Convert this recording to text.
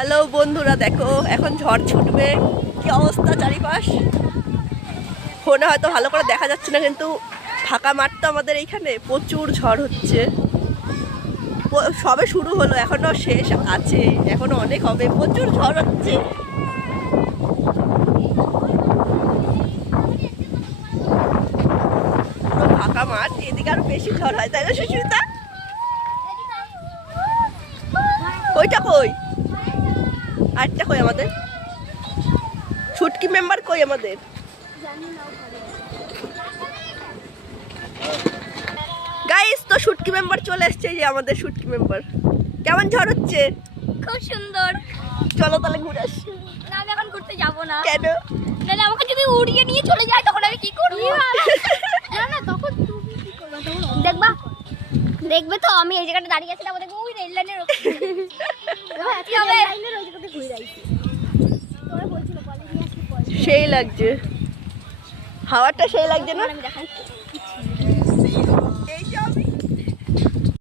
Hello বন্ধুরা, দেখো এখন ঝড় ছুটবে। কি অবস্থা চারিপাশ, ফোনে হয়তো ভালো করে দেখা যাচ্ছে না, কিন্তু ফাঁকা মাঠ তো আমাদের এইখানে প্রচুর ঝড় হচ্ছে। সবে শুরু হলো, এখনো শেষ আছে, এখনো অনেক হবে। প্রচুর ঝড় হচ্ছে। পুরো ফাঁকা মাঠ, এদিকে আরো বেশি ঝড় হয়, তাই না সুস্মিতা? ওইটা কই? আরেকটা কই আমাদের? ছুটকি মেম্বার কই আমাদের? গাইস, তো শুটকি মেম্বার চলে এসছে। এই যে আমাদের শুটকি মেম্বার। কেমন ঝড় হচ্ছে? খুব সুন্দর। চলো তাহলে ঘুরে আসি। না, আমি এখন ঘুরতে যাবো না। কেন? নাহলে আমাকে যদি উড়িয়ে নিয়ে চলে যায় তখন আমি কি করব? না না, তখন তুমি কি করবে? তখন দেখবা, দেখবে তো আমি এই জায়গাটা দাঁড়িয়ে আছি, তারপর দেখবো ওই রেল লাইনের ওখানে কি হবে? লাইনের ওই জায়গাতে ঘুরে যাইছি। তোরা বলছিল কলেজে আসি পরে। সেই লাগছে, হাওয়াটা সেই লাগছে না? আমি দেখাই।